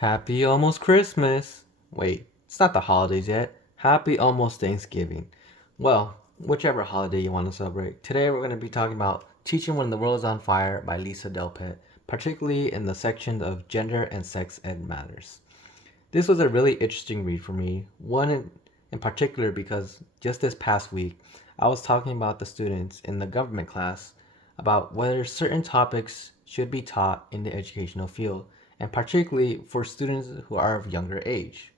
Happy almost Christmas. Wait, it's not the holidays yet. Happy almost Thanksgiving. Well, whichever holiday you want to celebrate. Today we're going to be talking about Teaching When the World is on Fire by Lisa Delpit, particularly in the section of Gender and Sex Ed Matters. This was a really interesting read for me, one in particular because just this past week I was talking about the students in the government class about whether certain topics should be taught in the educational field, and particularly for students who are of younger age.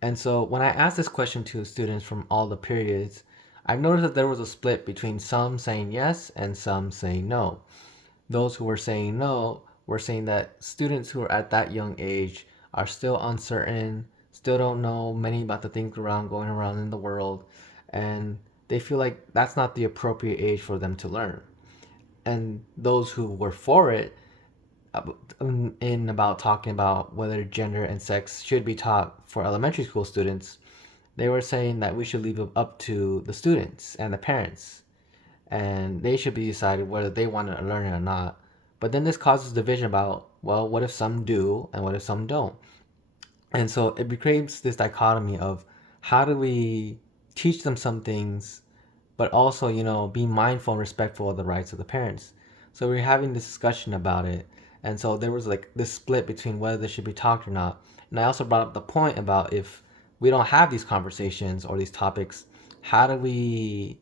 And so when I asked this question to students from all the periods, I've noticed that there was a split between some saying yes and some saying no. Those who were saying no were saying that students who are at that young age are still uncertain, still don't know many about the things going around in the world, and they feel like that's not the appropriate age for them to learn. And those who were for it, in about talking about whether gender and sex should be taught for elementary school students, they were saying that we should leave it up to the students and the parents, and they should be decided whether they want to learn it or not. But then this causes division about, well, what if some do and what if some don't? And so it creates this dichotomy of how do we teach them some things, but also, be mindful and respectful of the rights of the parents. So we are having this discussion about it. And so there was like this split between whether this should be talked or not. And I also brought up the point about if we don't have these conversations or these topics, how do we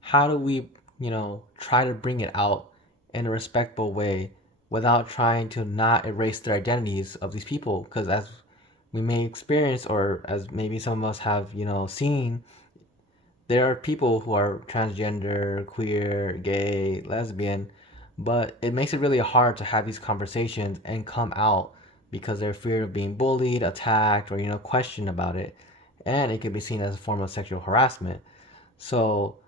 try to bring it out in a respectful way without trying to not erase their identities of these people? Because as we may experience, or as maybe some of us have, seen, there are people who are transgender, queer, gay, lesbian, but it makes it really hard to have these conversations and come out because they're feared of being bullied, attacked, or questioned about it, and it can be seen as a form of sexual harassment. So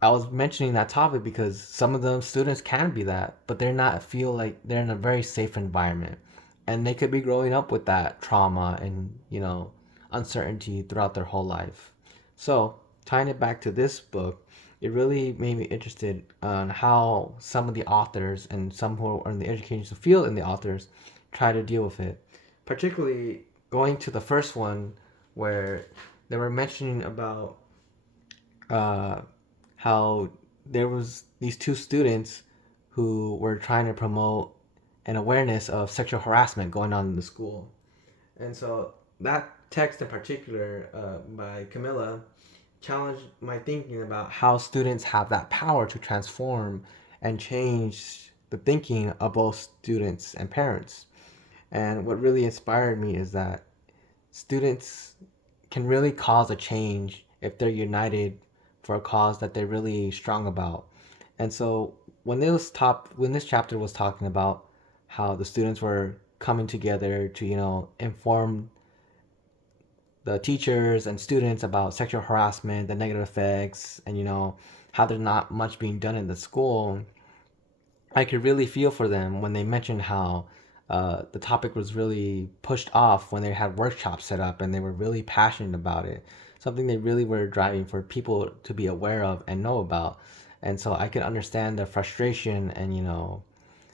I was mentioning that topic because some of the students can be that, but they're not feel like they're in a very safe environment. And they could be growing up with that trauma and, uncertainty throughout their whole life. So, tying it back to this book, it really made me interested on how some of the authors and some who are in the educational field and the authors try to deal with it. Particularly going to the first one where they were mentioning about uh, how there was these two students who were trying to promote an awareness of sexual harassment going on in the school. And so that text in particular by Camilla challenged my thinking about how students have that power to transform and change the thinking of both students and parents. And what really inspired me is that students can really cause a change if they're united for a cause that they're really strong about. And so when this chapter was talking about how the students were coming together to, inform the teachers and students about sexual harassment, the negative effects, and how there's not much being done in the school, I could really feel for them when they mentioned how the topic was really pushed off when they had workshops set up and they were really passionate about it. Something they really were driving for people to be aware of and know about. And so I could understand the frustration and,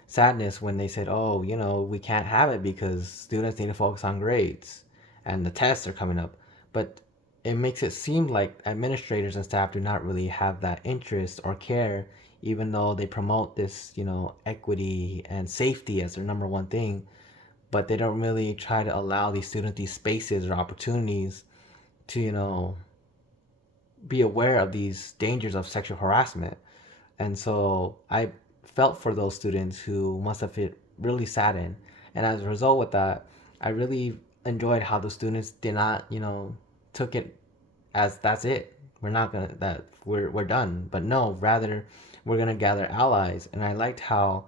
sadness when they said, oh, we can't have it because students need to focus on grades and the tests are coming up. But it makes it seem like administrators and staff do not really have that interest or care, even though they promote this, equity and safety as their number one thing. But they don't really try to allow these students these spaces or opportunities to, be aware of these dangers of sexual harassment. And so I felt for those students who must have felt really saddened. And as a result with that, I really enjoyed how the students did not, took it as that's it. We're not gonna that we're done. But no, rather we're gonna gather allies. And I liked how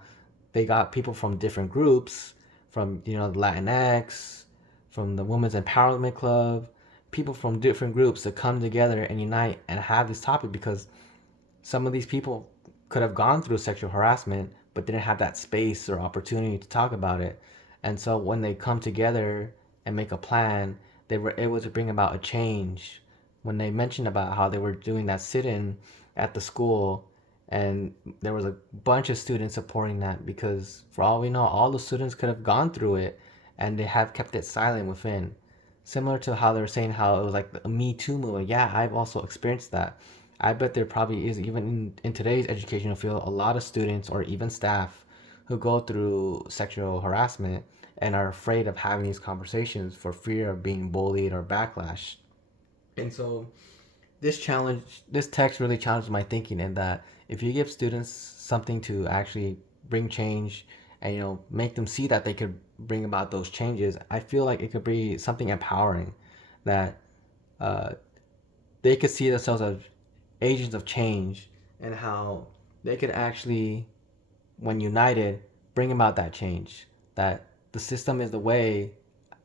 they got people from different groups, from the Latinx, from the Women's Empowerment Club, people from different groups to come together and unite and have this topic because some of these people could have gone through sexual harassment but didn't have that space or opportunity to talk about it. And so when they come together and make a plan, they were able to bring about a change. When they mentioned about how they were doing that sit-in at the school And there was a bunch of students supporting that because for all we know, all the students could have gone through it and they have kept it silent within. Similar to how they were saying how it was like the Me Too movement. Yeah, I've also experienced that. I bet there probably is, even in today's educational field, a lot of students or even staff who go through sexual harassment and are afraid of having these conversations for fear of being bullied or backlash. And so this text really challenged my thinking in that if you give students something to actually bring change and make them see that they could bring about those changes, I feel like it could be something empowering that uh, they could see themselves as agents of change and how they could actually, when united, bring about that change. That the system is the way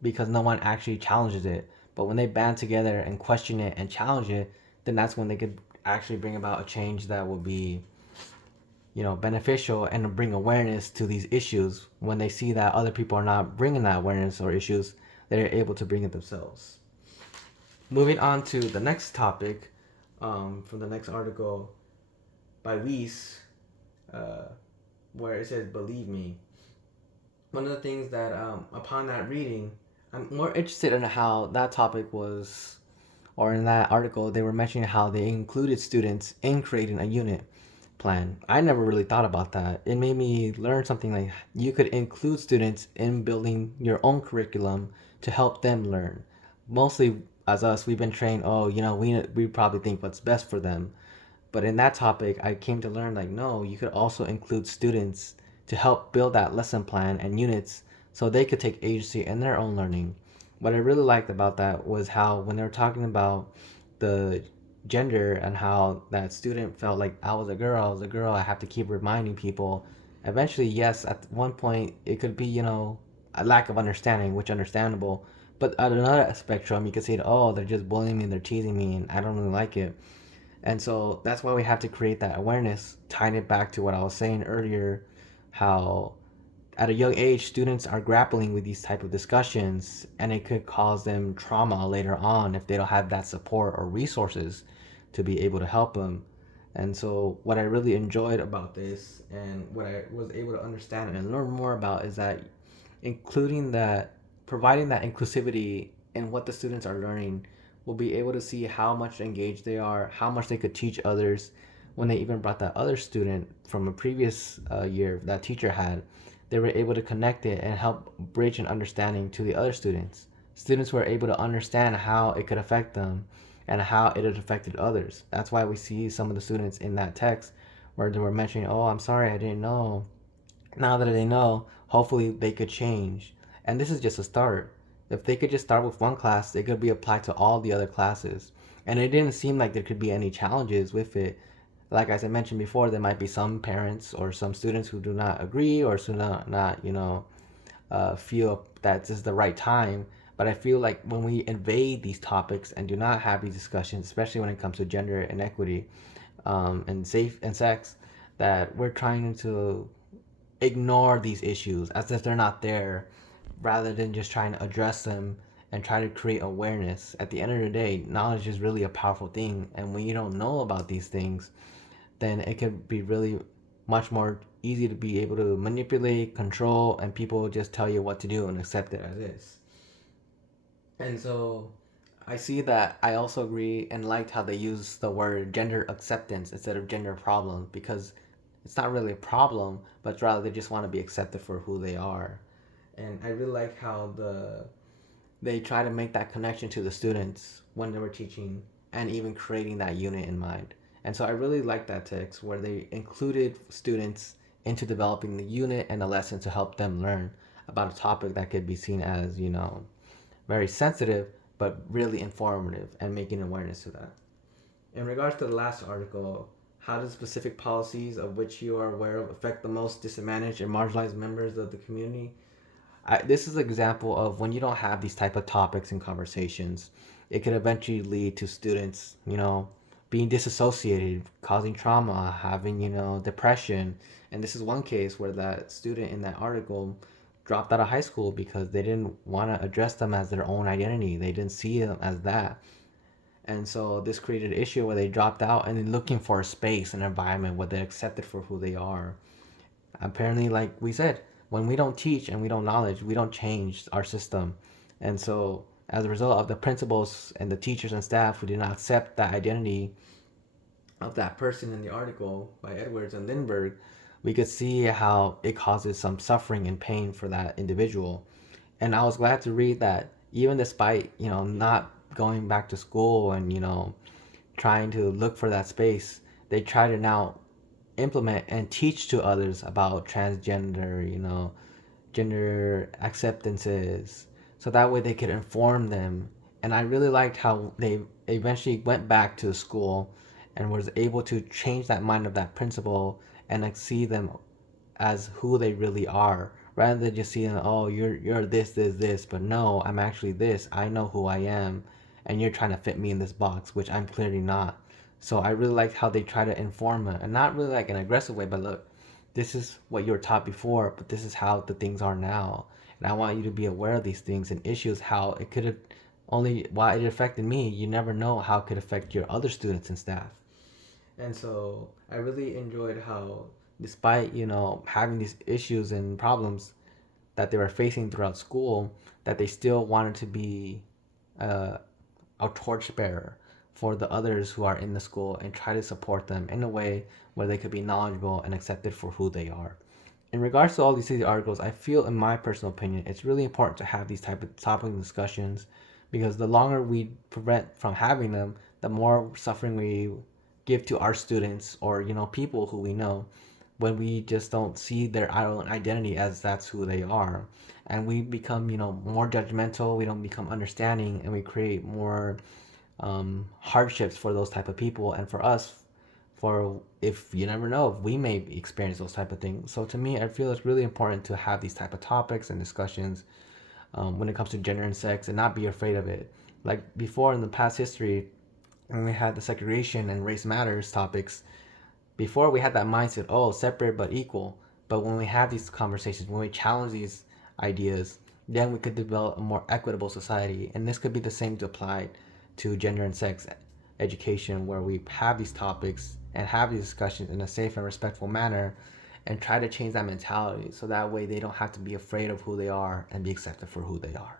because no one actually challenges it. But when they band together and question it and challenge it, then that's when they could actually bring about a change that will be, beneficial and bring awareness to these issues. When they see that other people are not bringing that awareness or issues, they're able to bring it themselves. Moving on to the next topic, from the next article by Weiss, uh, where it says "Believe Me." One of the things that, upon that reading, I'm more interested in how that topic was, or in that article, they were mentioning how they included students in creating a unit plan. I never really thought about that. It made me learn something like you could include students in building your own curriculum to help them learn. Mostly as us, we've been trained, oh, we probably think what's best for them. But in that topic, I came to learn like, no, you could also include students to help build that lesson plan and units so they could take agency in their own learning. What I really liked about that was how, when they were talking about the gender and how that student felt like I was a girl, I have to keep reminding people. Eventually, yes, at one point, it could be, a lack of understanding, which understandable. But at another spectrum, you could say, oh, they're just bullying me, they're teasing me, and I don't really like it. And so that's why we have to create that awareness, tying it back to what I was saying earlier, how at a young age students are grappling with these type of discussions and it could cause them trauma later on if they don't have that support or resources to be able to help them. And so what I really enjoyed about this and what I was able to understand and learn more about is that including that, providing that inclusivity in what the students are learning, will be able to see how much engaged they are, how much they could teach others. When they even brought that other student from a previous year that teacher had, they were able to connect it and help bridge an understanding to the other students. Students were able to understand how it could affect them and how it had affected others. That's why we see some of the students in that text where they were mentioning, oh, I'm sorry, I didn't know. Now that they know, hopefully they could change. And this is just a start. If they could just start with one class, it could be applied to all the other classes. And it didn't seem like there could be any challenges with it. Like as I mentioned before, there might be some parents or some students who do not agree or do not feel that this is the right time. But I feel like when we invade these topics and do not have these discussions, especially when it comes to gender inequity, and safe and sex, that we're trying to ignore these issues as if they're not there rather than just trying to address them and try to create awareness. At the end of the day, knowledge is really a powerful thing. And when you don't know about these things, then it could be really much more easy to be able to manipulate, control, and people just tell you what to do and accept it as is. And so I see that I also agree and liked how they use the word gender acceptance instead of gender problem because it's not really a problem, but rather they just want to be accepted for who they are. And I really like how they try to make that connection to the students when they were teaching and even creating that unit in mind. And so I really like that text where they included students into developing the unit and the lesson to help them learn about a topic that could be seen as, very sensitive, but really informative and making awareness to that. In regards to the last article, how do specific policies of which you are aware of affect the most disadvantaged and marginalized members of the community? This is an example of when you don't have these type of topics and conversations, it could eventually lead to students, being disassociated, causing trauma, having, depression. And this is one case where that student in that article dropped out of high school because they didn't want to address them as their own identity. They didn't see them as that. And so this created an issue where they dropped out and then looking for a space, an environment where they're accepted for who they are. Apparently, like we said, when we don't teach and we don't knowledge, we don't change our system. And so as a result of the principals and the teachers and staff who did not accept that identity of that person in the article by Edwards and Lindbergh, we could see how it causes some suffering and pain for that individual. And I was glad to read that even despite, not going back to school and, trying to look for that space, they try to now implement and teach to others about transgender, gender acceptances, so that way they could inform them. And I really liked how they eventually went back to the school and was able to change that mind of that principal and like see them as who they really are, rather than just seeing, oh, you're this, but no, I'm actually this. I know who I am, and you're trying to fit me in this box, which I'm clearly not. So I really liked how they try to inform it, and not really like an aggressive way, but look, this is what you were taught before, but this is how the things are now, and I want you to be aware of these things and issues, how it could have only why it affected me. You never know how it could affect your other students and staff. And so I really enjoyed how, despite, having these issues and problems that they were facing throughout school, that they still wanted to be uh, a torchbearer for the others who are in the school and try to support them in a way where they could be knowledgeable and accepted for who they are. In regards to all these articles, I feel, in my personal opinion, it's really important to have these type of topic discussions, because the longer we prevent from having them, the more suffering we give to our students, or people who we know, when we just don't see their own identity as that's who they are, and we become more judgmental, we don't become understanding, and we create more hardships for those type of people, and for us, for if you never know, if we may experience those type of things. So to me, I feel it's really important to have these type of topics and discussions when it comes to gender and sex, and not be afraid of it. Like before, in the past history, when we had the segregation and race matters topics, before we had that mindset, oh, separate but equal. But when we have these conversations, when we challenge these ideas, then we could develop a more equitable society. And this could be the same to apply to gender and sex education, where we have these topics and have these discussions in a safe and respectful manner, and try to change that mentality so that way they don't have to be afraid of who they are and be accepted for who they are.